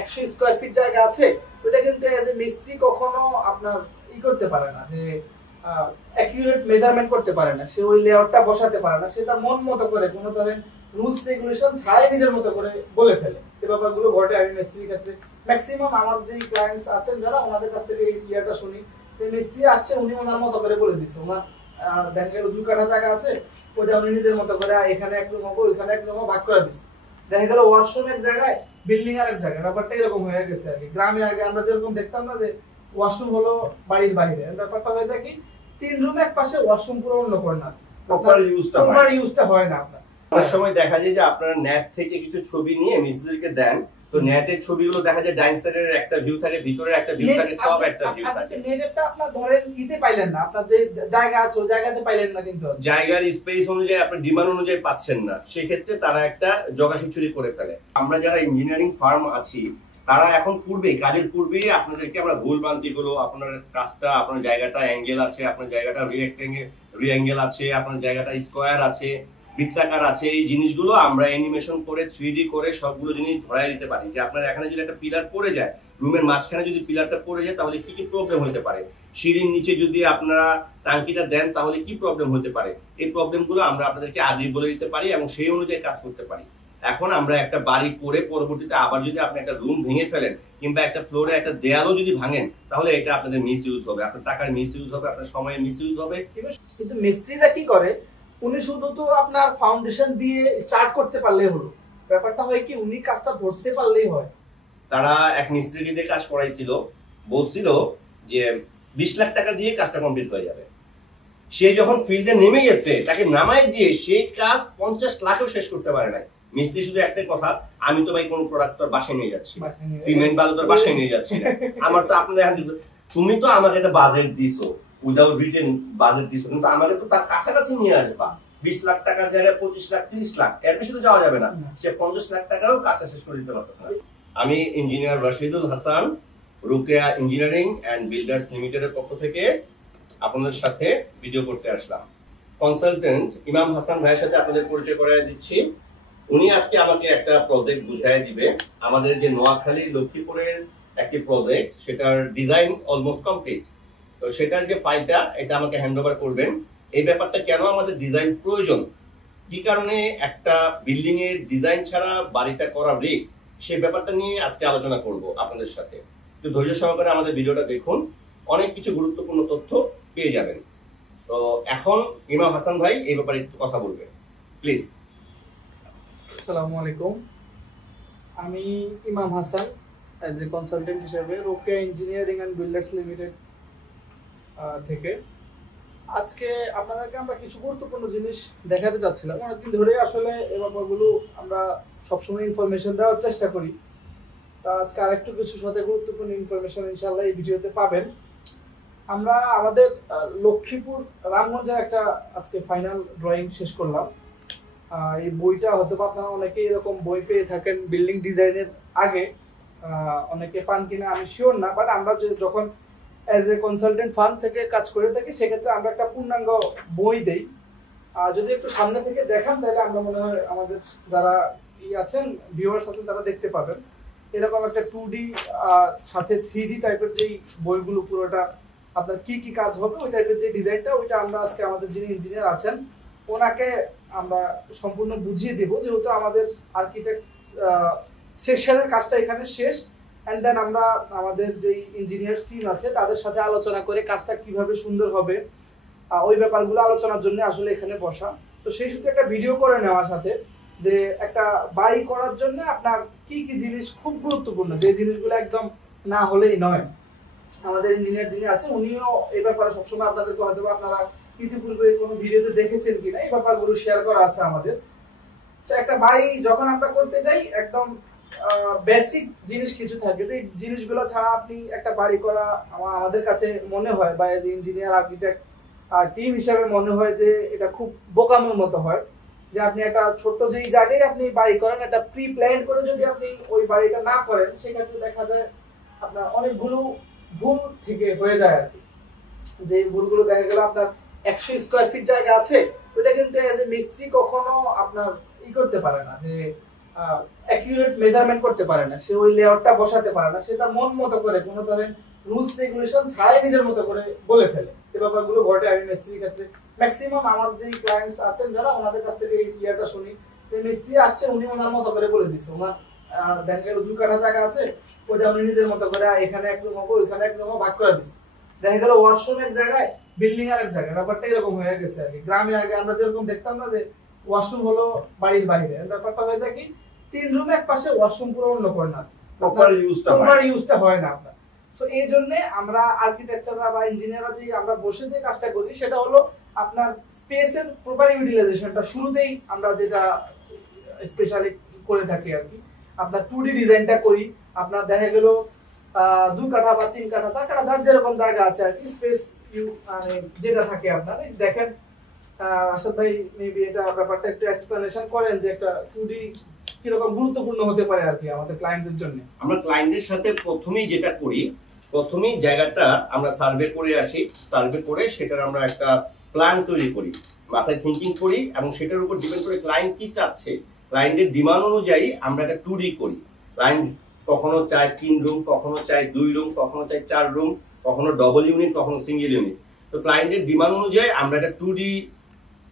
100 square feet জায়গা আছে, ওটা কিন্তু এজ এ মিস্ত্রি কখনো আপনার করতে পারে না, যে অ্যাকুরেট মেজারমেন্ট করতে পারে না, সে ওই লেআউটটা বসাতে পারে না, সেটা মন মতো করে কোনো ধরনের রুলস রেগুলেশন ছাড়াই নিজের মতো করে বলে ফেলে। এই ব্যাপারগুলো ঘটে। আমি মিস্ত্রির ক্ষেত্রে ম্যাক্সিমাম আমার যে ক্লায়েন্টস আছেন যারা, ওনাদের কাছ থেকে এই ইয়াটা শুনি যে মিস্ত্রি আসছে, উনি ওনার মতো করে বলে দিচ্ছে, ওনার দেখা গেল 2 কাঠা জায়গা আছে, ওটা উনি নিজের মতো করে এখানে এক রুম হবে, ওইখানে এক রুম হবে, ভাগ করে দিচ্ছে। দেখা গেল ওয়াশরুম এক জায়গায়, বিল্ডিং আর এক জায়গায়, ব্যাপারটা এরকম হয়ে গেছে আর কি। গ্রামে আগে আমরা যেরকম দেখতাম না যে ওয়াশরুম হলো বাড়ির বাইরে, ব্যাপারটা হয়ে যায় কি 3 রুম এক পাশে, ওয়াশরুম পুরো অন্য কর্নার, প্রপার ইউজটা হয় না। আপনার অনেক সময় দেখা যায় যে আপনারা নেট থেকে কিছু ছবি নিয়ে মিস্ত্রিকে দেন, তো নেটের ছবিগুলো দেখা যায় ডাইন সাইডের একটা ভিউ থাকে, ভিতরের একটা ভিউ থাকে, টপ একটা ভিউ থাকে। নেটটা আপনারা ধরেন নিতে পাইলেন না, আপনার যে জায়গা আছে ওই জায়গাতে পাইলেন না, কিন্তু জায়গার স্পেস অনুযায়ী আপনি ডিমান্ড অনুযায়ী পাচ্ছেন না, সেই ক্ষেত্রে তারা একটা জগাখিচুড়ি করে ফেলে। আমরা যারা ইঞ্জিনিয়ারিং ফার্ম আছি, তারা এখন কাজের পূর্বেই আপনাদেরকে আমরা ভুল ভ্রান্তিগুলো, আপনার কাজটা, আপনার জায়গাটা অ্যাঙ্গেল আছে, আপনার জায়গাটা রিঅ্যাঙ্গেল আছে, আপনার জায়গাটা স্কয়ার আছে, বৃত্তাকার আছে, এই জিনিসগুলো আমরা অ্যানিমেশন করে 3D করে সবগুলো জিনিস ধরাই দিতে পারি। যে আপনার এখানে যদি একটা পিলার পড়ে যায়, রুমের মাঝখানে যদি পিলারটা পড়ে যায়, তাহলে কি কি প্রবলেম হতে পারে, সিঁড়ির নিচে যদি আপনারা টাঙ্কিটা দেন তাহলে কি প্রবলেম হতে পারে, এই প্রবলেমগুলো আমরা আপনাদেরকে আগেই বলে দিতে পারি এবং সেই অনুযায়ী কাজ করতে পারি। এখন আমরা একটা বাড়ি করে পরবর্তীতে আবার যদি আপনি একটা রুম ভেঙে ফেলেন কিংবা একটা ফ্লোরে একটা দেয়ালও যদি ভাঙেন, তাহলে এটা আপনাদের মিস ইউজ হবে, আপনার টাকার মিস ইউজ হবে, আপনার সময়ের মিস ইউজ হবে। কিন্তু মিস্ত্রিরা কি করে, উনি শুধু তো আপনার ফাউন্ডেশন দিয়ে স্টার্ট করতে পারলেই হলো, ব্যাপারটা হয় কি উনি কাজটা ধরতে পারলেই হয়। তারা এক মিস্ত্রিকে দিয়ে কাজ করাইছিল, বলছিল যে 20 লাখ টাকা দিয়ে কাজটা কমপ্লিট হয়ে যাবে। সে যখন ফিল্ডে নেমে গেছে, তাকে নামাই দিয়ে সেই কাজ 50 লাখও শেষ করতে পারে নাই। মিস্ত্রি শুধু একটাই কথা, আমি তো ভাই কোন প্রোডাক্ট তোর বাসায় নিয়ে যাচ্ছি, সিমেন্ট বালু তোর বাসায় নিয়ে যাচ্ছি না, আমার তো আপনাদের তুমি তো আমাকে একটা বাজেট দিছো, উইদাউট রিটেন বাজেট দিছো, কিন্তু আমাকে তো তার কাছাকাছি নিয়ে আসবা। 20 লাখ টাকার জায়গায় 25 লাখ 30 লাখ এর বেশি তো যাওয়া যাবে না, সে 50 লাখ টাকাও কাজটা শেষ করে দিতে পারতেছে না। আমি engineer Rashidul Hasan, Rokeya engineering and builders লিমিটেডের পক্ষ থেকে আপনাদের সাথে ভিডিও করতে আসলাম। কনসালটেন্ট ইমাম হাসান ভাইয়ের সাথে আপনাদের পরিচয় করিয়ে দিচ্ছি। উনি আজকে আমাকে একটা প্রজেক্ট বুঝিয়ে দিবে। আমাদের যে নোয়াখালী লক্ষ্মীপুরের একটি প্রজেক্ট, সেটার ডিজাইন অলমোস্ট কমপ্লিট, তো সেটার যে ফাইলটা এটা আমাকে হ্যান্ডওভার করবেন। এই ব্যাপারটা কেন আমাদের ডিজাইন প্রয়োজন, কি কারণে একটা বিল্ডিং এর ডিজাইন ছাড়া বাড়িটা করা রিস্ক, সেই ব্যাপারটা নিয়ে আজকে আলোচনা করব আপনাদের সাথে। তো ধৈর্য সহকারে আমাদের ভিডিওটা দেখুন, অনেক কিছু গুরুত্বপূর্ণ তথ্য পেয়ে যাবেন। তো এখন ইমাম হাসান ভাই এই ব্যাপারে একটু কথা বলবেন, প্লিজ। আসসালামু আলাইকুম, আমি ইমাম হাসান এজ এ কনসালটেন্ট হিসেবে Rokeya engineering and builders limited থেকে আজকে আপনাদেরকে আমরা কিছু গুরুত্বপূর্ণ জিনিস দেখাতে যাচ্ছিলাম। অনেকদিন ধরে আসলে এই ব্যাপারগুলো আমরা সবসময় ইনফরমেশন দেওয়ার চেষ্টা করি, তা আজকে আরেকটু কিছু সাথে গুরুত্বপূর্ণ ইনফরমেশন ইনশাআল্লাহ এই ভিডিওতে পাবেন। আমরা আমাদের লক্ষ্মীপুর রামগঞ্জের একটা আজকে ফাইনাল ড্রয়িং শেষ করলাম। এই বইটা হয়তো আপনারা অনেকে এরকম বই পেয়ে থাকেন বিল্ডিং ডিজাইনের আগে, অনেকে পান কিনা আমি শিওর না, বাট আমরা যখন এজ এ কনসালটেন্ট ফার্ম থেকে কাজ করে থাকি সেক্ষেত্রে আমরা একটা পূর্ণাঙ্গ বই দেই। যদি একটু সামনে থেকে দেখান তাহলে আমরা মনে হয় আমাদের যারা আছেন ভিউয়ার্স আছেন তারা দেখতে পাবেন। এরকম একটা 2D সাথে 3D টাইপের যেই বইগুলো, পুরোটা আপনার কি কি কাজ হবে ওই টাইপের যে ডিজাইনটা, ওইটা আমরা আজকে আমাদের যিনি ইঞ্জিনিয়ার আছেন ওনাকে আমরা সম্পূর্ণ বুঝিয়ে দেব, যেহেতু আমাদের আর্কিটেক্ট সেকশনের কাজটা এখানে শেষ। এন্ড দেন আমরা আমাদের যে ইঞ্জিনিয়ার্স টিম আছে তাদের সাথে আলোচনা করে কাজটা কিভাবে সুন্দর হবে ওই ব্যাপারগুলো আলোচনার জন্য আসলে এখানে বসা। তো সেই সূত্রে একটা ভিডিও করে নেওয়ার সাথে যে একটা বাড়ি করার জন্য আপনার কি কি জিনিস খুব গুরুত্বপূর্ণ, যে জিনিসগুলো একদম না হলেই নয়। আমাদের ইঞ্জিনিয়ার যিনি আছেন উনিও এই ব্যাপারে সবসময় আপনাদেরকে হয়তো আপনারা ইতিপূর্বে কোনো ভিডিওতে দেখেছেন কিনা এই ব্যাপারগুলো শেয়ার করা আছে আমাদের। তো একটা বাড়ি যখন আমরা করতে যাই একদম বেসিক জিনিস কিছু থাকে, যে জিনিসগুলো ছাড়া আপনি একটা বাড়ি করা আমাদের কাছে মনে হয় বা এজ ইঞ্জিনিয়ার আর্কিটেক্ট টিম হিসেবে মনে হয় যে এটা খুব বোকামোর মতো হয়, যে আপনি একটা ছোট্ট যেই জায়গায় আপনি বাড়ি করেন একটা প্রি প্ল্যান করে যদি আপনি ওই বাড়িটা না করেন সেক্ষেত্রে দেখা যায় আপনার অনেকগুলো ভুল থেকে হয়ে যায় আর কি। যে ভুলগুলো দেখা গেল আপনার 100 স্কয়ার ফিট জায়গা আছে, ওটা কিন্তু এজ এ মিস্ত্রি কখনো আপনার করতে পারে না, যে অ্যাকিউরেট মেজারমেন্ট করতে পারে না, সে ওই লেআউটটা বসাতে পারে না, সেটা মন মতো করে কোনো ধরনের রুলস রেগুলেশন ছাড়াই নিজের মতো করে বলে ফেলে। এই ব্যাপারগুলো ঘটে আমি মিস্ত্রির ক্ষেত্রে ম্যাক্সিমাম আমার যে ক্লায়েন্টস আছেন যারা, ওনাদের কাছ থেকে এই ইয়াটা শুনি যে মিস্ত্রি আসছে, উনি ওনার মতো করে বলে দিচ্ছে, ওনার ব্যাংকের 2 কাঠা জায়গা আছে, ওটা উনি নিজের মতো করে এখানে এক রুম হবে ওইখানে এক রুম হবে ভাগ করে দিচ্ছে। দেখা গেল ওয়াশরুম এক জায়গায়, বিল্ডিং আর এক জায়গায়, ব্যাপারটা এরকম হয়ে গেছে আর কি। গ্রামে আগে আমরা যেরকম দেখতাম না যে ওয়াশরুম হলো বাড়ির বাইরে, ব্যাপারটা হয়ে যায় কি 3 রুম এক পাশে, ওয়াশরুম পুরো অন্য কর্নার, প্রপার ইউজটা হয় না আপনার। তো এই জন্য আমরা আর্কিটেকচাররা বা ইঞ্জিনিয়াররা যে আমরা বসে যে কাজটা করি সেটা হলো আপনার স্পেসের প্রপার ইউটিলাইজেশনটা শুরুতেই আমরা যেটা স্পেশালি করে থাকি আর কি। আপনার 2D ডিজাইনটা করি, আপনার দেখা গেল 2 কাঠা বা 3 কাঠা 4 কাঠা যার যেরকম জায়গা আছে আর কি, স্পেস মানে যেটা থাকে আপনার। দেখেন আসাদ ভাই মেবি এটা ব্যাপারটা একটু এক্সপ্লেনেশন করেন যে একটা 2D কিরকম গুরুত্বপূর্ণ হতে পারে আর কি আমাদের ক্লায়েন্টদের জন্য। আমরা ক্লায়েন্টের সাথে প্রথমেই যেটা করি, প্রথমেই জায়গাটা আমরা সার্ভে করে আসি, সার্ভে করে সেটার আমরা একটা প্ল্যান তৈরি করি, মাথায় থিঙ্কিং করি, এবং সেটার উপর ডিপেন্ড করে ক্লায়েন্ট কি চাচ্ছে, ক্লায়েন্টের ডিমান্ড অনুযায়ী আমরা একটা 2D করি। ক্লায়েন্ট কখনো চায় 3 রুম, কখনো চায় 2 রুম, কখনো চায় 4 রুম, কখনো ডবল ইউনিট, কখনো সিঙ্গেল ইউনিট। তো ক্লায়েন্টের ডিমান্ড অনুযায়ী আমরা একটা 2D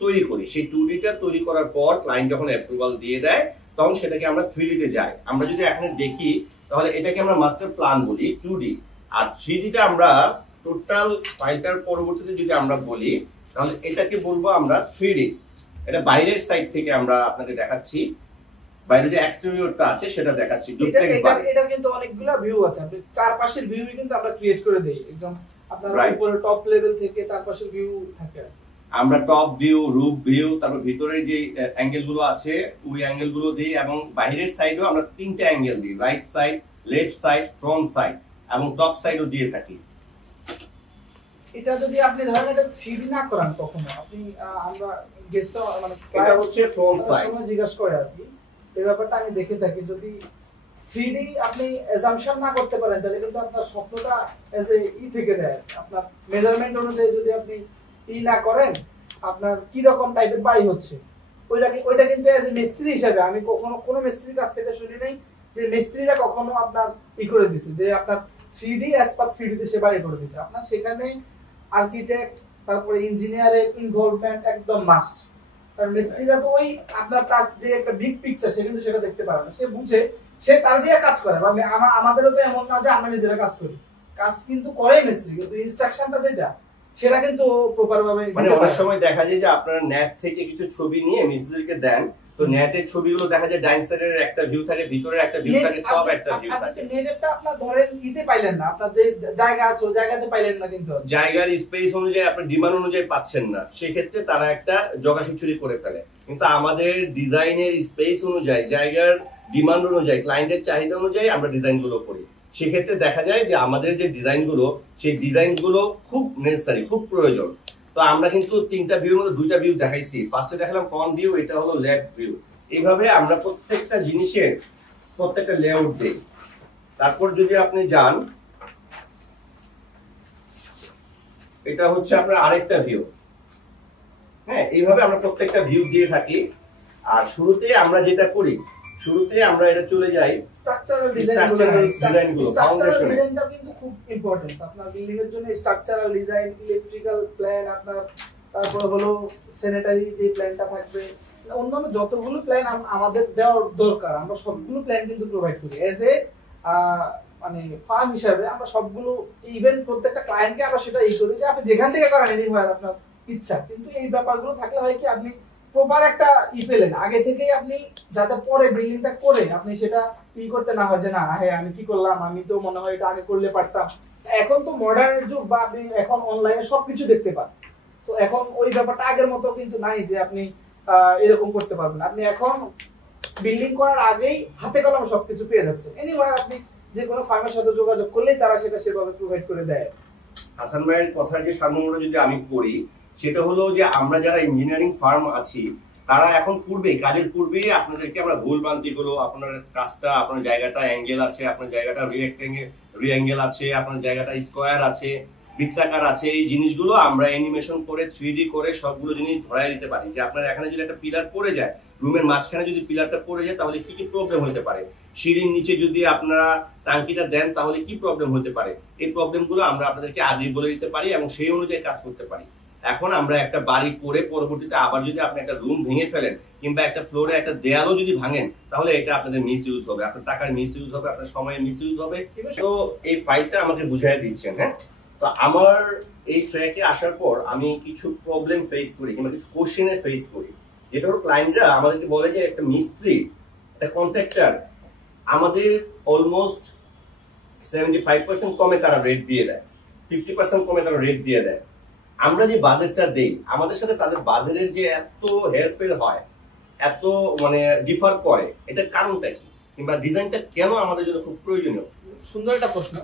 তৈরি করি। সেই 2Dটা তৈরি করার পর ক্লায়েন্ট যখন অ্যাপ্রুভাল দিয়ে দেয় তখন সেটাকে আমরা 3D তে যাই। আমরা যদি এখানে দেখি তাহলে এটাকে আমরা মাস্টার প্ল্যান বলি 2D, আর 3Dটা আমরা টোটাল ফাইলটার পরবর্তীতে যদি আমরা বলি তাহলে এটাকে বলবো আমরা 3D। এটা বাইরের সাইড থেকে আমরা আপনাকে দেখাচ্ছি, বাইরে যে এক্সটেরিয়রটা আছে সেটা দেখাচ্ছি। এটা কিন্তু অনেকগুলা ভিউ আছে, আপনি চারপাশের ভিউই কিন্তু আমরা ক্রিয়েট করে দেই, একদম আপনার উপরে টপ লেভেল থেকে চারপাশের ভিউ থাকে। আমরা টপ ভিউ, রুফ ভিউ, তারপর ভিতরে যে অ্যাঙ্গেল গুলো আছে ওই অ্যাঙ্গেল গুলো দিই, এবং বাইরের সাইডেও আমরা 3টে অ্যাঙ্গেল দিই, right side, left side, front side, এবং টপ সাইডও দিয়ে থাকি। এটা যদি আপনি ধরেন এটা 3D না করেন কখনো, আপনি আমরা গেস্টটা মানে এটা হচ্ছে ফ্রন্ট সাইড সময় জিজ্ঞাসা করে আর কি, এই ব্যাপারটা আমি দেখে থাকি। যদি 3D আপনি অ্যাজাম্পশন না করতে পারেন তাহলে কিন্তু আপনার স্বপ্নটা এজ এ থেকে যায়। আপনার মেজারমেন্ট অনুযায়ী যদি আপনি না করেন আপনার কি রকম টাইপের বাড়ি হচ্ছে ওইটা কিন্তু এজ এ মিস্ত্রি হিসেবে আমি কখনো কোনো মিস্ত্রির কাছ থেকে শুনি নাই যে মিস্ত্রিরা কখনো আপনার করে দিছে যে আপনার 3D অ্যাজ পার 3D তে সে বাড়ি করে দিছে। আপনার সেখানে আর্কিটেক্ট তারপরে ইঞ্জিনিয়ারের ইনভলভমেন্ট একদম মাস্ট। কারণ মিস্ত্রিরা তো ওই আপনার তার যে একটা বিগ পিকচার সে কিন্তু সেটা দেখতে পারে না, সে বুঝে সে তার দিয়ে কাজ করে। বা আমাদেরও তো এমন না যে আমরা নিজেরা কাজ করি, কাজ কিন্তু করে মিস্ত্রি, কিন্তু ইনস্ট্রাকশনটা যেটা সেটা কিন্তু প্রপার ভাবে মানে অনেক সময় দেখা যায় যে আপনারা নেট থেকে কিছু ছবি নিয়ে মিস্ত্রিকে দেন, তো নেটের ছবিগুলো দেখা যায় ডাইন সাইডের একটা ভিউ থাকে, ভিতরের একটা ভিউ থাকে, টপ একটা ভিউ থাকে। নেটেরটা আপনারা ধরেন দিতে পাইলেন না, আপনার যে জায়গা আছে ওই জায়গাতে পাইলেন না, কিন্তু জায়গার স্পেস অনুযায়ী আপনার ডিমান্ড অনুযায়ী পাচ্ছেন না, সেই ক্ষেত্রে তারা একটা জগাখিচুড়ি করে ফেলে। কিন্তু আমাদের ডিজাইনের স্পেস অনুযায়ী, জায়গার ডিমান্ড অনুযায়ী, ক্লায়েন্টের চাহিদা অনুযায়ী আমরা ডিজাইনগুলো করি। সেক্ষেত্রে দেখা যায় যে আমাদের যে ডিজাইনগুলো সেই ডিজাইনগুলো খুব নেসেসারি, খুব প্রয়োজন। তো আমরা কিন্তু 3টা ভিউর মধ্যে 2টা ভিউ দেখাইছি। ফার্স্টে দেখালাম ফ্রন্ট ভিউ, এটা হলো লেফট ভিউ। এইভাবে আমরা প্রত্যেকটা জিনিসের প্রত্যেকটা লেআউট দেই। তারপর যদি আপনি যান, এটা হচ্ছে আপনার আরেকটা ভিউ। হ্যাঁ, এইভাবে আমরা প্রত্যেকটা ভিউ দিয়ে থাকি। আর শুরুতে আমরা যেটা করি, শুরুতে আমরা এটা চলে যাই স্ট্রাকচারাল ডিজাইনগুলো, ফাউন্ডেশন ডিজাইনটা কিন্তু খুব ইম্পর্টেন্ট আপনার বিল্ডিং এর জন্য। স্ট্রাকচারাল ডিজাইন, ইলেকট্রিক্যাল প্ল্যান, আপনার তারপর হলো স্যানিটারি যে প্ল্যানটা থাকবে, অন্যান্য যতগুলো প্ল্যান আমাদের দেওয়ার দরকার আমরা সবগুলো প্ল্যান কিন্তু প্রোভাইড করি এজ এ মানে ফার্ম হিসাবে। আমরা সবগুলো ইভেন প্রত্যেকটা ক্লায়েন্টকে আমরা সেটা করি যে আপনি যেখান থেকে করেন এনি হয় আপনার ইচ্ছা, কিন্তু এই ব্যাপারগুলো থাকলে হয় কি আপনি প্রপার একটা পেলেন আগে থেকেই, আপনি যাতে পরে বিল্ডিংটা করে আপনি সেটা করতে না হয় যে না হ্যাঁ আমি কি করলাম, আমি তো মনে হয় এটা আগে করলে পারতাম। এখন তো মডার্ন যুগ, বা আপনি এখন অনলাইনে সবকিছু দেখতে পান, তো এখন ওই ব্যাপারটা আগের মতো কিন্তু নাই যে আপনি এরকম করতে পারবেন। আপনি এখন বিল্ডিং করার আগেই হাতে কলমে সবকিছু পেয়ে যাচ্ছেন। এনিওয়ে আপনি যে কোনো ফার্মের সাথে যোগাযোগ করলেই তারা সেটা সেভাবে প্রোভাইড করে দেয়। হাসান ভাইয়ের কথার যে সারমর্ম যদি আমি করি, সেটা হলো যে আমরা যারা ইঞ্জিনিয়ারিং ফার্ম আছি তারা এখন কাজের পূর্বে আপনাদেরকে আমরা ভুল ভ্রান্তিগুলো, আপনার কাজটা, আপনার জায়গাটা অ্যাঙ্গেল আছে, আপনার জায়গাটা রিঅ্যাঙ্গেল আছে, আপনার জায়গাটা স্কোয়ার আছে, বৃত্তাকার আছে, এই জিনিসগুলো আমরা অ্যানিমেশন করে 3D করে সবগুলো জিনিস ধরাই দিতে পারি। যে আপনার এখানে যদি একটা পিলার পড়ে যায় রুমের মাঝখানে যদি পিলারটা পড়ে যায় তাহলে কি কি প্রবলেম হতে পারে, সিঁড়ির নিচে যদি আপনারা টাঙ্কিটা দেন তাহলে কি প্রবলেম হতে পারে, এই প্রবলেমগুলো আমরা আপনাদেরকে আগেই বলে দিতে পারি এবং সেই অনুযায়ী কাজ করতে পারি। এখন আমরা একটা বাড়ি করে পরবর্তীতে আবার যদি আপনি একটা রুম ভেঙে ফেলেন কিংবা একটা ফ্লোরে একটা দেয়ালও যদি ভাঙেন তাহলে এটা আপনাদের মিস ইউজ হবে, আপনার টাকার মিস ইউজ হবে, আপনার সময়ের মিস ইউজ হবে। তো এই ফাইলটা আমাকে বুঝাই দিচ্ছেন। হ্যাঁ, তো আমার এই ট্র্যাকে আসার পর আমি কিছু প্রবলেম ফেস করি কিংবা কিছু কোশ্চেনে ফেস করি, যেটা হলো ক্লায়েন্টরা আমাদেরকে বলে যে একটা মিস্ত্রি, একটা কন্ট্রাক্টর আমাদের অলমোস্ট 75% কমে তারা রেট দিয়ে দেয়, 50% কমে তারা রেট দিয়ে দেয়। আমরা যে বাজেটটা দেই আমাদের সাথে তাদের বাজেটের যে এত হেরফের হয়, এত মানে ডিফার করে, এটার কারণটা কি কিংবা ডিজাইনটা কেন আমাদের জন্য খুব প্রয়োজনীয়? সুন্দর একটা প্রশ্ন।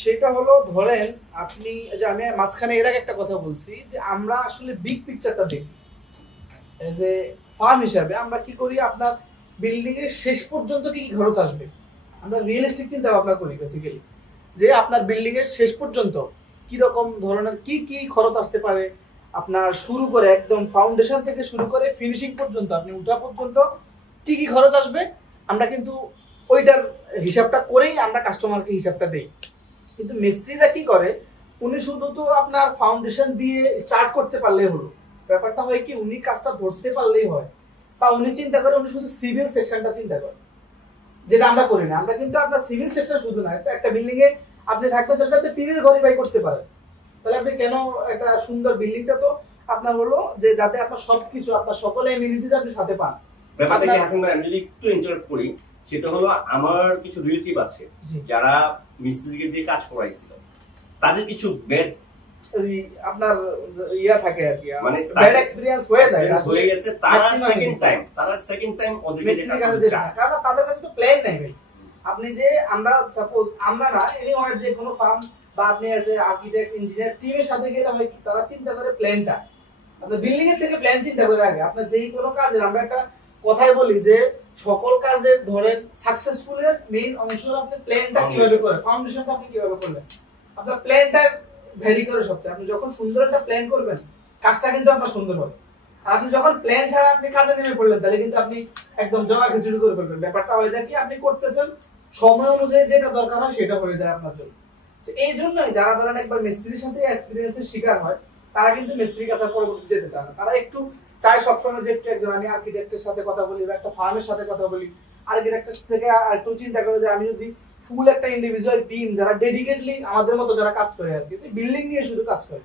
সেটা হলো ধরেন আপনি যে আমি মাঝখানে এর আগে একটা কথা বলছি যে আমরা আসলে বিগ পিকচারটা দেখি যে ফার্ম হিসাবে আমরা কি করি, আপনার বিল্ডিং এর শেষ পর্যন্ত কি কি খরচ আসবে আমরা রিয়েলিস্টিক চিন্তা ভাবনা করি বেসিক্যালি, যে আপনার বিল্ডিং এর শেষ পর্যন্ত কি রকম ধরনের কি কি খরচ আসতে পারে, আপনার শুরু করে একদম ফাউন্ডেশন থেকে শুরু করে ফিনিশিং পর্যন্ত আপনি উঠা পর্যন্ত কি কি খরচ আসবে আমরা কিন্তু ওইটার হিসাবটা করেই আমরা কাস্টমারকে হিসাবটা দেই। কিন্তু মিস্ত্রিরা কি করে, উনি শুধু তো আপনার ফাউন্ডেশন দিয়ে স্টার্ট করতে পারলেই হলো, ব্যাপারটা হয় কি উনি কাজটা ধরতে পারলেই হয়, বা উনি চিন্তা করে উনি শুধু সিভিল সেকশনটা চিন্তা করে, যেটা আমরা করি না। আমরা কিন্তু আপনার সিভিল সেকশন শুধু না, একটা বিল্ডিং এ আপনি থাকবেন তাহলে আপনি টিনের ঘরে বাই করতে পারেন, তাহলে আপনি কেন একটা সুন্দর বিল্ডিংটা তো আপনার হলো যে যাতে আপনার সবকিছু আপনার সকল এমিনিটিজ আপনি সাথে পান। ব্যাপারটা কি হাসান ভাই, আমি যদি একটু ইন্টারাপ্ট করি, সেটা হলো আমার কিছু রিলেটিভ আছে যারা মিস্ত্রিকে দিয়ে কাজ করাইছিল, তাদের কিছু ব্যাড আপনার ইয়া থাকে আর কি, মানে ব্যাড এক্সপেরিয়েন্স হয়ে গেছে, তারা সেকেন্ড টাইম ওদেরকে দিয়ে কাজ করতে চায়, কারণ তাদের কাছে তো প্ল্যান নাই ভাই। আপনি যে আমরা সাপোজ আমরা না এনিওয়ার যে কোনো ফার্ম বা আপনি এজ এ আর্কিটেক্ট ইঞ্জিনিয়ার টিমের সাথে গেলে হয় কি তারা চিন্তা করে প্ল্যানটা, আপনার বিল্ডিং এর থেকে প্ল্যান চিন্তা করে আগে আপনার যেই কোনো কাজের। আমরা একটা কথাই বলি যে সকল কাজের ধরেন সাকসেসফুল এর মেইন অংশ হলো আপনি প্ল্যানটা কিভাবে করেন, ফাউন্ডেশনটা আপনি কিভাবে করলেন, আপনার প্ল্যানটা ভ্যারি করে সবচেয়ে। আপনি যখন সুন্দর একটা প্ল্যান করবেন কাজটা কিন্তু আপনার সুন্দর হবে, আর আপনি যখন প্ল্যান ছাড়া আপনি কাজে নেমে পড়লেন তাহলে কিন্তু আপনি একদম জমা খিচুড়ি করে ফেলবেন। ব্যাপারটা হয়ে যায় কি আপনি করতেছেন সময় অনুযায়ী যেটা দরকার হয় সেটা হয়ে যায় আপনার জন্য। এই জন্যই যারা ধরেন একবার মিস্ত্রির সাথে এক্সপিরিয়েন্সের শিকার হয় তারা কিন্তু মিস্ত্রি কাজের পরবর্তী যেতে চায় না, তারা একটু চাই সবসময় যে একজন আমি আর্কিটেক্টের সাথে কথা বলি বা একটা ফার্মের সাথে কথা বলি, আর্কিটেক্টের থেকে একটু চিন্তা করে যে আমি যদি ফুল একটা ইন্ডিভিজুয়াল টিম যারা ডেডিকেটলি আমাদের মতো যারা কাজ করে আর কি বিল্ডিং নিয়ে শুধু কাজ করে,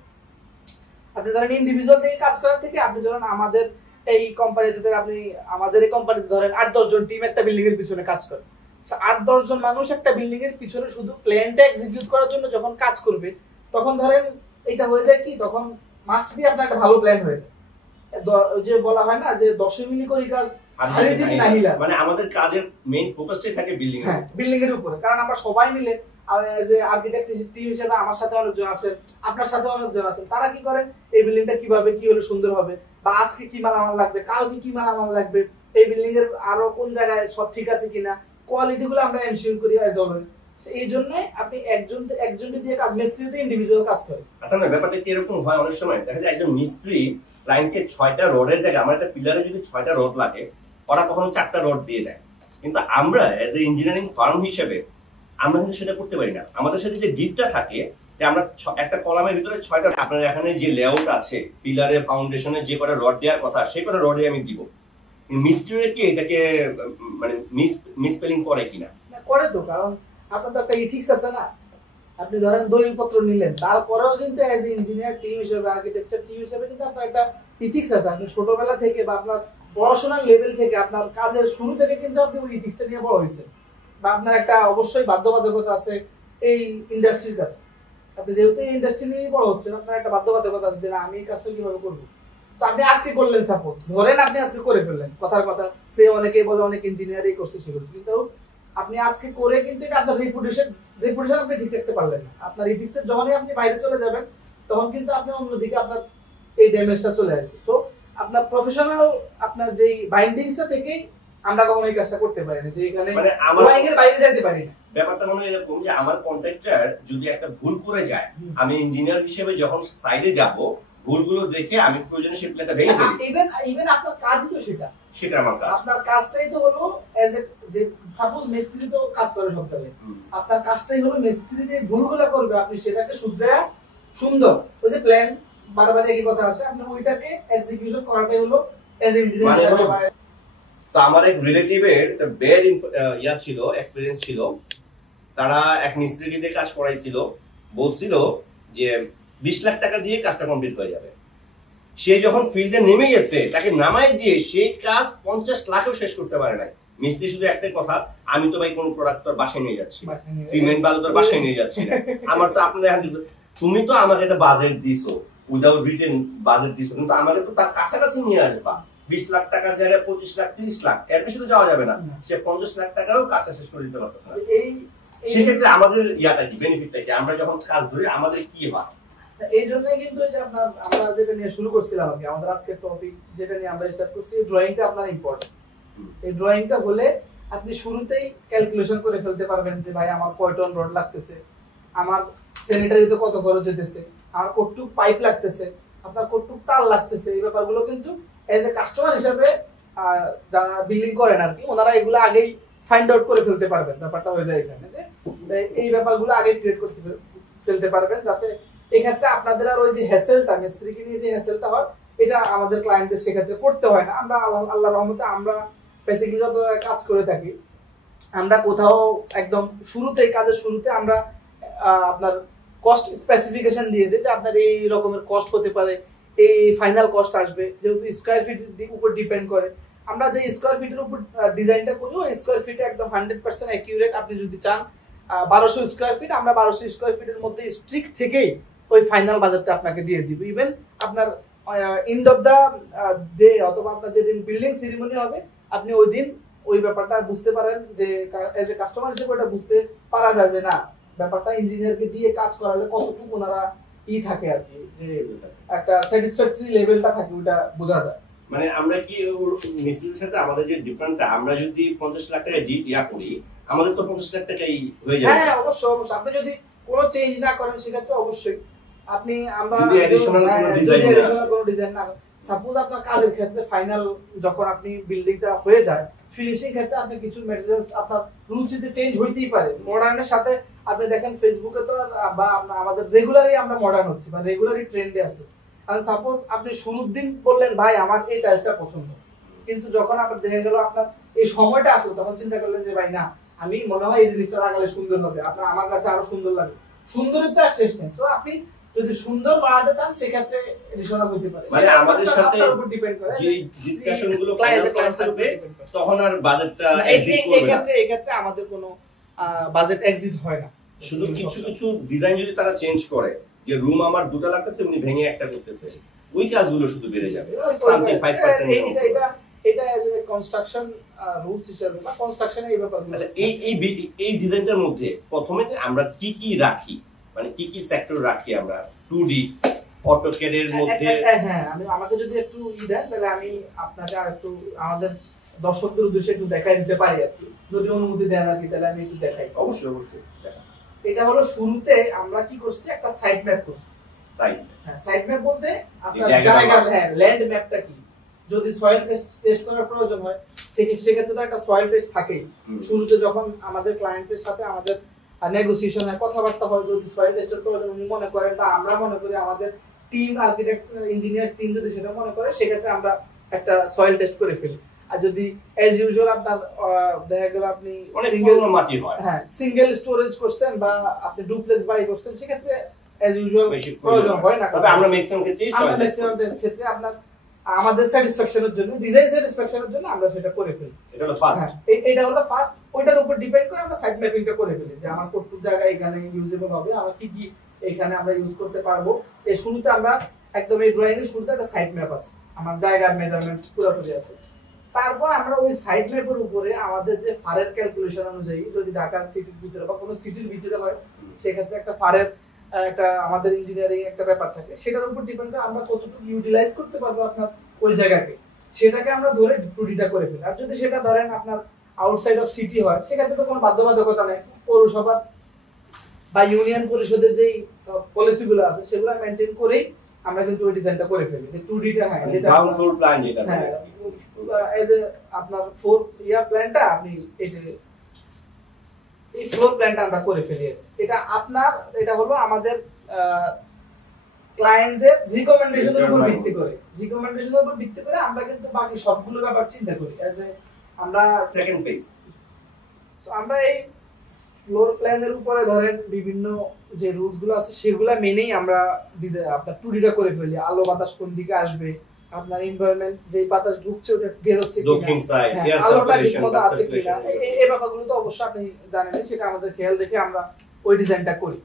আপনি ধরেন ইন্ডিভিজুয়াল থেকে কাজ করার থেকে আপনি ধরেন আমাদের এই কোম্পানিতে আপনি আমাদের এই কোম্পানিতে ধরেন 8-10 জন টিম একটা বিল্ডিং এর পিছনে কাজ করে, 8-10 জন মানুষ একটা বিল্ডিং এর পিছনে শুধু প্ল্যানটা এক্সিকিউট করার জন্য যখন কাজ করবে তখন ধরেন এটা হয়ে যায় কি তখন মাস্ট বি আপনার একটা ভালো প্ল্যান হয়ে যায়। যে বলা হয় না যে 10 মিলি করি কাজ মানে আমাদের কাজের মেইন ফোকাসটাই থাকে বিল্ডিং এর, বিল্ডিং এর উপরে, কারণ আমরা সবাই মিলে যে আর্কিটেক্ট টিম হিসেবে আমার সাথে অনেকজন আছেন, আপনার সাথে অনেকজন আছেন, তারা কি করেন এই বিল্ডিংটা কিভাবে কি হলে সুন্দর হবে, বা আজকে কি মালামাল লাগবে, কালকে কি মালামাল লাগবে, এই বিল্ডিং এর আরো কোন জায়গায় সব ঠিক আছে কিনা, কোয়ালিটি গুলো আমরা এনশিওর করি অ্যাজ অলওয়েজ। এই জন্য আপনি একজন দিয়ে কাজ, মিস্ত্রিতে ইন্ডিভিজুয়াল কাজ করে। আচ্ছা না, ব্যাপারটা কি এরকম হয় অনেক সময় দেখা যায় একজন মিস্ত্রি ক্লায়েন্টকে 6টা রডের জায়গায়, আমার একটা পিলারে যদি 6টা রড লাগে ওরা কখনো 4টা রড দিয়ে দেয়, কিন্তু আমরা এজ এ ইঞ্জিনিয়ারিং ফার্ম হিসেবে আমরা কিন্তু সেটা করতে পারি না। আমাদের সাথে যে ডিপটা থাকে যে আমরা একটা কলামের ভিতরে 6টা, আপনার এখানে যে লেআউট আছে পিলারে ফাউন্ডেশনে যে কটা রড দেওয়ার কথা সেই কটা রডে আমি দিব, মিস্ত্রিরা কি এটাকে মানে মিসস্পেলিং করে কিনা? না করে তো, কারণ আপনার তো একটা ইথিক্স আছে না, আপনি ধরেন দলিলপত্র নিলেন তারপরেও কিন্তু এজ ইঞ্জিনিয়ার টিম হিসেবে আর্কিটেকচার টিম হিসেবে কিন্তু আপনার একটা ইথিক্স আছে। আপনি ছোটবেলা থেকে বা আপনার পড়াশোনার লেভেল থেকে আপনার কাজের শুরু থেকে কিন্তু আপনি ওই ইথিক্সটা নিয়ে বড় হয়েছেন, বা আপনার একটা অবশ্যই বাধ্যবাধকতা আছে এই ইন্ডাস্ট্রির কাছে। আপনি যেহেতু এই ইন্ডাস্ট্রি নিয়ে বড় হচ্ছেন আপনার একটা বাধ্যবাধকতা আছে যে আমি এই কাজটা কিভাবে করবো। তো আপনি আজকে করলেন, সাপোজ ধরেন আপনি আজকে করে ফেললেন, কথার কথা সে অনেকেই বলে অনেক ইঞ্জিনিয়ারই করছে সে করছে, কিন্তু আপনি আজকে করে কিন্তু এটা আপনার রেপুটেশন আপনি ঠিক রাখতে পারলেন না। আপনার ইথিক্সের যখনই আপনি বাইরে চলে যাবেন তখন কিন্তু আপনি অন্যদিকে আপনার এই ড্যামেজটা চলে আসবে। তো আপনার প্রফেশনাল আপনার যেই বাইন্ডিংসটা থেকেই আমরা কখনো এই কাজটা করতে পারি না, যে এখানে ড্রয়িং এর বাইরে যেতে পারি না। ব্যাপারটা মনে হয় এরকম যে আমার কন্ট্রাক্টর যদি একটা ভুল করে যায়, আমি ইঞ্জিনিয়ার হিসেবে যখন সাইডে যাব ভুলগুলো দেখে আমি প্রয়োজনে সেই প্ল্যানটা ভেঙে ফেলি। ইভেন আপনার কাজই তো সেটা আমার কাজ। আপনার কাজটাই তো হলো এজ এ যে সাপোজ মিস্ত্রি তো কাজ করে সব জায়গায়, আপনার কাজটাই হলো মিস্ত্রি যে ভুলগুলো করবে আপনি সেটাকে শুধরায়া সুন্দর ওই যে প্ল্যান বারবার একই কথা আছে আপনি ওইটাকে এক্সিকিউশন করাটাই হলো এজ ইঞ্জিনিয়ার। তো আমার এক রিলেটিভের ব্যাড ইয়া ছিল, এক্সপেরিয়েন্স ছিল। তারা এক মিস্ত্রিকে দিয়ে কাজ করাইছিল, বলছিল যে 20 লাখ টাকা দিয়ে কাজটা কমপ্লিট হয়ে যাবে। সে যখন ফিল্ডে নেমে গেছে তাকে নামাই দিয়ে সেই কাজ 50 লাখেও শেষ করতে পারে নাই। মিস্ত্রি শুধু একটাই কথা, আমি তো ভাই কোনো প্রোডাক্ট তোর বাসায় নিয়ে যাচ্ছি, সিমেন্ট বালু তোর বাসায় নিয়ে যাচ্ছি না, আমার তো আপনার তুমি তো আমাকে একটা বাজেট দিছো, উইদাউট রিটেন বাজেট দিছো, কিন্তু আমাকে তো তার কাছাকাছি নিয়ে আসবা। 20 লাখ টাকার জায়গায় 25 লাখ 30 লাখ এর বেশি তো যাওয়া যাবে না। সে 50 লাখ টাকাও কাজটা শেষ করে দিতে পারতেছে না। সেক্ষেত্রে আমাদের ইয়াটা কি, বেনিফিটটা কি, আমরা যখন কাজ ধরি আমাদের কি হয়? এই জন্যই কিন্তু যে আপনার আমরা যেটা নিয়ে শুরু করছিলাম আর কি, আমাদের আজকের টপিক যেটা নিয়ে আমরা স্টার্ট করছি, ড্রয়িংটা আপনার ইম্পর্টেন্ট। এই ড্রয়িংটা হলে আপনি শুরুতেই ক্যালকুলেশন করে ফেলতে পারবেন যে ভাই আমার কয় টন রড লাগতেছে, আমার স্যানিটারিতে কত খরচ হইতেছে, আমার কতটুক পাইপ লাগতেছে, আপনার কতটুক তার লাগতেছে। এই ব্যাপারগুলো কিন্তু এজ এ কাস্টমার হিসেবে যারা বিল্ডিং করেন আর কি, ওনারা এগুলো আগেই ফাইন্ড আউট করে ফেলতে পারবেন। ব্যাপারটা হয়ে যায় এখানে যে এই ব্যাপারগুলো আগে ক্রিয়েট করতে ফেলতে পারবেন, যাতে এক্ষেত্রে আপনাদের আর ওই যে হ্যাসেলটা, মিস্ত্রিকে নিয়ে যে হ্যাসেলটা হয় এটা আমাদের ক্লায়েন্টদের সেক্ষেত্রে করতে হয় না। আমরা আল্লাহর রহমতে আমরা বেসিক্যালি যত কাজ করে থাকি, আমরা কোথাও একদম শুরুতেই কাজের শুরুতে আমরা আপনার কস্ট স্পেসিফিকেশন দিয়ে দিই যে আপনার এই রকমের কস্ট হতে পারে, এই ফাইনাল কস্ট আসবে, যেহেতু স্কয়ার ফিট উপর ডিপেন্ড করে। আমরা যে স্কয়ার ফিটের উপর ডিজাইনটা করি ওই স্কয়ার ফিটে একদম 100% অ্যাকিউরেট। আপনি যদি চান 1200 স্কয়ার ফিট, আমরা 1200 স্কয়ার ফিটের মধ্যে স্ট্রিক্ট থেকেই ওই ফাইনাল বাজেটটা আপনাকে দিয়ে দিব। ইভেন আপনার এন্ড অফ দা ডে অথবা আপনার যেদিন বিল্ডিং সেরিমনি হবে আপনি ওই দিন ওই ব্যাপারটা বুঝতে পারেন যে এজ এ কাস্টমার হিসেবে ওটা বুঝতে পারা যায় যে না ব্যাপারটা ইঞ্জিনিয়ারকে দিয়ে কাজ করালে কতটুকু ওনারা থাকে আর কি, যে একটা স্যাটিসফ্যাক্টরি লেভেলটা থাকে ওটা বোঝা যায়। মানে আমরা কি মিস্ত্রির সাথে আমাদের যে ডিফারেন্টটা, আমরা যদি 50 লাখ টাকা ইয়া করি আমাদের তো 50 লাখ টাকাই হয়ে যাবে। হ্যাঁ অবশ্যই অবশ্যই, আপনি যদি কোনো চেঞ্জ না করেন সেক্ষেত্রে অবশ্যই আপনি আমরা যদি অ্যাডিশনাল কোনো ডিজাইন না, সাপোজ আপনার কাজের ক্ষেত্রে ফাইনাল যখন আপনি বিল্ডিংটা হয়ে যায় ফিনিশিং ক্ষেত্রে আপনি কিছু ম্যাটেরিয়ালস আপনার রুচিতে চেঞ্জ হইতেই পারে। মডার্নের সাথে আপনি দেখেন ফেসবুকে তো বা আমাদের রেগুলারই আমরা মডার্ন হচ্ছি বা রেগুলারই ট্রেন্ডে আসছে। কারণ সাপোজ আপনি শুরুর দিন বললেন ভাই আমার এই টাইলসটা পছন্দ, কিন্তু যখন আপনার দেখা গেল আপনার এই সময়টা আসলো তখন চিন্তা করলেন যে ভাই না আমি মনে হয় এই জিনিসটা লাগালে সুন্দর হবে, আপনার আমার কাছে আরো সুন্দর লাগে। সুন্দরত্ব আর শেষ নেই। সো আপনি যদি সুন্দর বানাতে চান সেক্ষেত্রে রিসোনাল হতে পারে। মানে আমাদের সাথে যে ডিসকাশন গুলো ফাইনাল করা থাকবে তখন আর বাজেটটা এক্সিট করবে না। এই ক্ষেত্রে আমাদের কোনো বাজেট এক্সিট হয় না। শুধু কিছু কিছু ডিজাইন যদি তারা চেঞ্জ করে, যে রুম আমার দুটো লাগতেছে উনি ভেঙে একটা করতেছে, ওই কাজগুলো শুধু বেড়ে যাবে সামথিং 5%। এটা এজ এ কনস্ট্রাকশন রুলস হিসেবে বা কনস্ট্রাকশনে এই ব্যাপারগুলো। আচ্ছা এই ডিজাইনটার মধ্যে প্রথমে আমরা কি কি রাখি, মানে কি কি সেক্টর রাখি আমরা 2D অটোক্যাড এর মধ্যে? হ্যাঁ আমি আমাকে যদি একটু দেন তাহলে আমি আপনাকে আর একটু আমাদের দর্শকদের উদ্দেশ্যে একটু দেখাই দিতে পারি আর কি, যদি অনুমতি দেন আর কি, তাহলে আমি একটু দেখাই। অবশ্যই অবশ্যই। এটা হলো শুরুতে আমরা কি করছি একটা সাইড ম্যাপ করছি। সাইড ম্যাপ বলতে আপনার জায়গার ল্যান্ড ম্যাপটা কি, যদি সয়েল টেস্ট করার প্রয়োজন হয় সেক্ষেত্রে তো একটা সয়েল টেস্ট থাকেই। শুরুতে যখন আমাদের ক্লায়েন্টের সাথে আমাদের নেগোসিয়েশন হয়, কথাবার্তা হয়, যদি সয়েল টেস্টের প্রয়োজন উনি মনে করেন বা আমরা মনে করি, আমাদের টিম আর্কিটেক্ট ইঞ্জিনিয়ার টিম যদি সেটা মনে করে সেক্ষেত্রে আমরা একটা সয়েল টেস্ট করে ফেলি। আর যদি এজ ইউজুয়াল আপনার দেখা গেল আপনি সিঙ্গেল মাটি হয়, হ্যাঁ সিঙ্গেল স্টোরেজ করছেন বা আপনি ডুপ্লেক্স বাই করছেন সেক্ষেত্রে এজ ইউজুয়াল প্রয়োজন হয় না। তবে আমরা ম্যাক্সিমাম ক্ষেত্রে আপনার আমাদের স্যাটিসফ্যাকশনের জন্য, ডিজাইন স্যাটিসফ্যাকশনের জন্য আমরা সেটা করে ফেলি। এটা হলো ফার্স্ট, এটা হলো ফার্স্ট। ওইটার উপর ডিপেন্ড করে আমরা সাইড ম্যাপিংটা করে ফেলি যে আমার কতটুকু জায়গা এখানে ইউজেবল হবে, আমরা কি কি এখানে আমরা ইউজ করতে পারবো। এই শুরুতে আমরা একদম এই ড্রয়িং এর শুরুতে একটা সাইড ম্যাপ আছে, আমার জায়গার মেজারমেন্ট পুরোপুরি আছে। তারপর আমরা ওই সাইড ম্যাপের উপরে আমাদের যে ফারের ক্যালকুলেশন অনুযায়ী, যদি ঢাকা সিটির ভিতরে বা কোনো সিটির ভিতরে হয় সেক্ষেত্রে একটা ফারের একটা আমাদের ইঞ্জিনিয়ারিং একটা ব্যাপার থাকে, সেটার উপর ডিপেন্ড করে আমরা কতটুকু ইউটিলাইজ করতে পারবো আপনার ওই জায়গাকে, সেটাকে আমরা ধরে 2Dটা করে ফেলি। আর যদি সেটা ধরেন আপনার আউটসাইড অফ সিটি হয় সেক্ষেত্রে তো কোনো বাধ্যবাধকতা নেই, পৌরসভা বা ইউনিয়ন পরিষদের যেই পলিসিগুলো আছে সেগুলো মেনটেন করেই আমরা কিন্তু ওই ডিজাইনটা করে ফেলি যে 2D টা হ্যাঁ যেটা গ্রাউন্ড ফ্লোর প্ল্যান যেটা হ্যাঁ এজ এ আপনার 4 ইয়ার প্ল্যানটা আপনি এই ফ্লোর প্ল্যানটা আমরা করে ফেলি। এটা আপনার এটা হলো আমাদের ক্লায়েন্টদের রিকমেন্ডেশনের উপর ভিত্তি করে আমরা কিন্তু বাকি সবগুলো ব্যাপার চিন্তা করি এজ এ আমরা সেকেন্ড পেজ। সো আমরা এই ফ্লোর প্ল্যানের উপরে ধরেন বিভিন্ন যে রুলস গুলো আছে সেগুলো মেনেই আমরা আপনার 2D টা করে ফেলি। আলো বাতাস কোন দিকে আসবে, আপনার এনভায়রনমেন্ট যে বাতাস ঢুকছে ওটা বের হচ্ছে কিনা, দক্ষিণ সাইড এয়ার আলোটা সার্কুলেশন ঠিকমতো আছে কিনা, এই ব্যাপারগুলো তো অবশ্যই আপনি জানেন, সেটা আমাদের খেয়াল রেখে আমরা ওই ডিজাইনটা করি।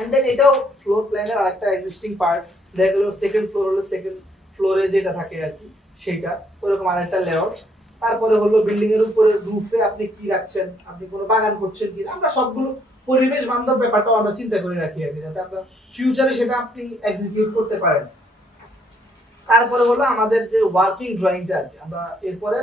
এন্ড দেন এটাও ফ্লোর প্ল্যানের আরেকটা এক্সিস্টিং পার্ট, দেখা গেল সেকেন্ড ফ্লোর হলো সেকেন্ড ফ্লোরে যেটা থাকে আর কি সেইটা ওরকম আরেকটা লেআউট। তারপরে হলো বিল্ডিং এর উপরে রুফে আপনি কি রাখছেন, আপনি কোনো বাগান করছেন কি, আমরা সবগুলো পরিবেশ বান্ধব ব্যাপারটাও আমরা চিন্তা করে রাখি আর কি, যাতে আপনার ফিউচারে সেটা আপনি এক্সিকিউট করতে পারেন। তারপরে হলো আমাদের যে ওয়ার্কিং ড্রয়িংটা আর কি, আমরা এরপরে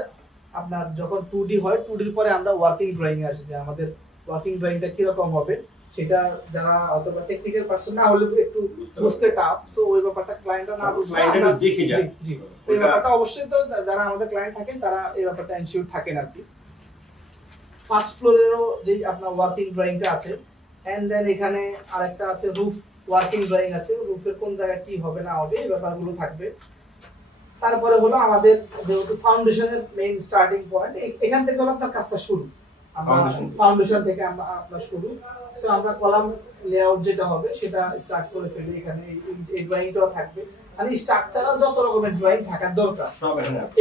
আপনার যখন 2D হয় 2Dর পরে আমরা ওয়ার্কিং ড্রয়িং এ আসি যে আমাদের ওয়ার্কিং ড্রয়িংটা কি রকম হবে, সেটা যারা অথবা টেকনিক্যাল পারসন না হলে একটু বুঝতে টাফ, তো ওই ব্যাপারটা ক্লায়েন্টরা না বুঝলে ক্লায়েন্টরা দেখে যায়। জি এই ব্যাপারটা অবশ্যই তো যারা আমাদের ক্লায়েন্ট থাকেন তারা এই ব্যাপারটা এনশিওর থাকেন আর কি। ফার্স্ট ফ্লোরেরও যে আপনার ওয়ার্কিং ড্রয়িংটা আছে, এন্ড দেন এখানে আরেকটা আছে রুফ ওয়ার্কিং ড্রয়িং আছে, রুফের কোন জায়গায় কি হবে না হবে এই ব্যাপারগুলো থাকবে। তারপরে হলো আমাদের যেহেতু ফাউন্ডেশনের মেইন স্টার্টিং পয়েন্ট, এখান থেকে হলো আপনার কাজটা শুরু, ফাউন্ডেশন থেকে আপনার শুরু। তো আমরা কলাম লেআউট যেটা হবে সেটা স্টার্ট করে ফেলি, এখানে এই ড্রয়িংটাও থাকবে, মানে স্ট্রাকচারাল যত রকমের ড্রয়িং থাকার দরকার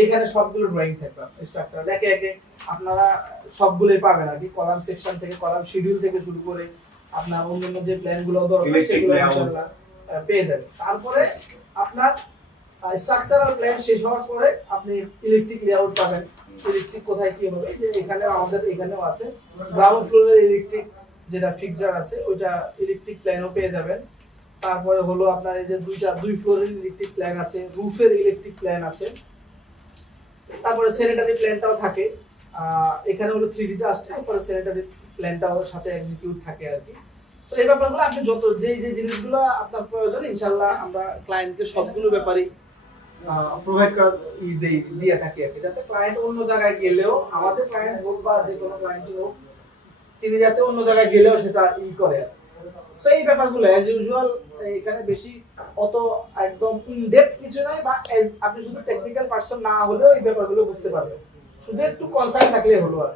এখানে সবগুলো ড্রয়িং থাকবে। স্ট্রাকচারাল একে একে আপনারা সবগুলোই পাবেন আর কি, কলাম সেকশন থেকে কলাম শিডিউল থেকে শুরু করে আপনার অন্যান্য যে প্ল্যানগুলো দরকার সেগুলো ইনশাআল্লাহ পেয়ে যাবেন। তারপরে আপনার স্ট্রাকচারাল প্ল্যান শেষ হওয়ার পরে আপনি ইলেকট্রিক লেআউট পাবেন, ইলেকট্রিক কোথায় কি হবে, যে এখানে আমাদের এখানেও আছে গ্রাউন্ড ফ্লোরের ইলেকট্রিক যেটা ফিক্সচার আছে ওইটা ইলেকট্রিক প্ল্যানও পেয়ে যাবেন। তারপরে হলো আপনার এই যে দুই ফ্লোরের ইলেকট্রিক প্ল্যান আছে, রুফের ইলেকট্রিক প্ল্যান আছে, তারপরে স্যানিটারি প্ল্যানটাও থাকে। এখানে হলো 3D টা আসছে, তারপরে স্যানিটারি প্ল্যানটাও সাথে এক্সিকিউট থাকে আর কি। তো এই ব্যাপারগুলো আপনি যত যে জিনিসগুলো আপনার প্রয়োজন ইনশাআল্লাহ আমরা ক্লায়েন্টকে সবগুলো ব্যাপারই প্রোভাইড দিয়ে থাকি আর কি, যাতে ক্লায়েন্ট অন্য জায়গায় গেলেও আমাদের ক্লায়েন্ট হোক বা যে কোনো ক্লায়েন্টই হোক তিনি যাতে অন্য জায়গায় গেলেও সেটা করে আর। সো এই ব্যাপারগুলো অ্যাজ ইউজুয়াল এখানে বেশি অত একদম ইন ডেপথ কিছু নাই, বা আপনি শুধু টেকনিক্যাল পারসন না হলেও এই ব্যাপারগুলো বুঝতে পারবেন, শুধু একটু কনসার্ন থাকলে হলো আর।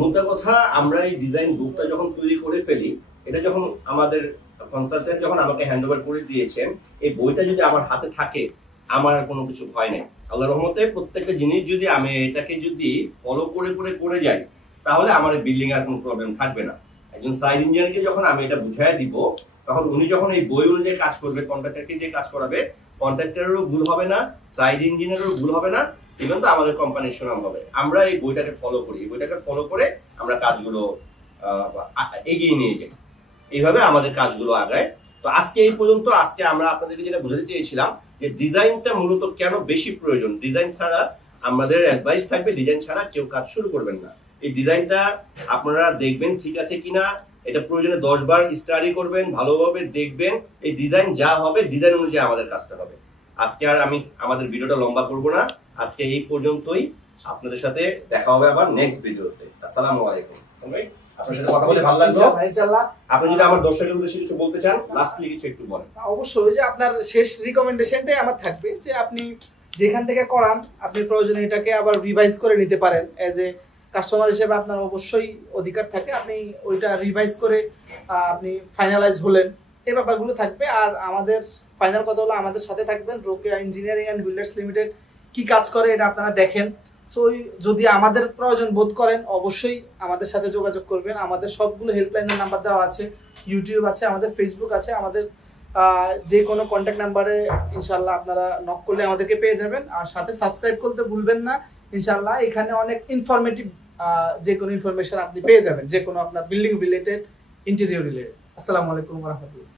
মোদ্দা কথা আমরা এই ডিজাইন বুকটা যখন তৈরি করে ফেলি, এটা যখন আমাদের কনসালটেন্ট যখন আমাকে হ্যান্ডওভার করে দিয়েছেন, এই বইটা যদি আমার হাতে থাকে আমার আর কোনো কিছু ভয় নেই। আল্লাহর রহমতে প্রত্যেকটা জিনিস যদি আমি এটাকে যদি ফলো করে যাই তাহলে আমার বিল্ডিং এর কোনো প্রবলেম থাকবে না। একজন সাইড ইঞ্জিনিয়ারকে যখন আমি এটা বুঝাই দিব তখন উনি যখন এই বই অনুযায়ী কাজ করবে, কন্ট্রাক্টরকে দিয়ে কাজ করাবে, কন্ট্রাক্টরেরও ভুল হবে না, সাইড ইঞ্জিনিয়ারেরও ভুল হবে না, ইভেন তো আমাদের কোম্পানির সুনাম হবে। আমরা এই বইটাকে ফলো করি, এই বইটাকে ফলো করে আমরা কাজগুলো এগিয়ে নিয়ে যাই, এইভাবে আমাদের কাজগুলো আগায়। তো আজকে এই পর্যন্ত। আজকে আমরা আপনাদেরকে যেটা বোঝাতে চেয়েছিলাম যে ডিজাইনটা মূলত কেন বেশি প্রয়োজন। ডিজাইন ছাড়া আমাদের অ্যাডভাইস থাকবে, ডিজাইন ছাড়া কেউ কাজ শুরু করবেন না। এই ডিজাইনটা আপনারা দেখবেন ঠিক আছে কিনা, এটা প্রয়োজনে 10 বার স্টাডি করবেন, ভালোভাবে দেখবেন, এই ডিজাইন যা হবে ডিজাইন অনুযায়ী আমাদের কাজটা হবে। আজকে আর আমি আমাদের ভিডিওটা লম্বা করব না, আজকে এই পর্যন্তই। আপনাদের সাথে দেখা হবে আবার নেক্সট ভিডিওতে। আসসালামু আলাইকুম। আপনার সাথে কথা বলে ভালো লাগলো ইনশাআল্লাহ। আপনি যদি আমার দর্শকের উদ্দেশ্যে কিছু বলতে চান, লাস্টলি কিছু একটু বলেন। অবশ্যই, যে আপনার শেষ রিকমেন্ডেশনটাই আমার থাকবে যে আপনি যেখান থেকে করান আপনি প্রয়োজনে এটাকে আবার রিভাইজ করে নিতে পারেন। এজ এ কাস্টমার হিসেবে আপনার অবশ্যই অধিকার থাকে, আপনি ওইটা রিভাইজ করে আপনি ফাইনালাইজ হলেন, এই ব্যাপারগুলো থাকবে। আর আমাদের ফাইনাল কথা হলো আমাদের সাথে থাকবেন। Rokeya engineering and builders limited কি কাজ করে এটা আপনারা দেখেন। সো যদি আমাদের প্রয়োজন বোধ করেন অবশ্যই আমাদের সাথে যোগাযোগ করবেন। আমাদের সবগুলো হেল্পলাইনের নাম্বার দেওয়া আছে, ইউটিউব আছে, আমাদের ফেসবুক আছে, আমাদের যে কোনো কন্ট্যাক্ট নাম্বারে ইনশাল্লাহ আপনারা নক করলে আমাদেরকে পেয়ে যাবেন। আর সাথে সাবস্ক্রাইব করতে ভুলবেন না ইনশাল্লাহ। এখানে অনেক ইনফরমেটিভ যে কোনো ইনফরমেশন আপনি পেয়ে যাবেন, যে কোনো আপনার বিল্ডিং রিলেটেড, ইন্টেরিয়র রিলেটেড। আসসালামু আলাইকুম ওয়া রাহমাতুল্লাহ।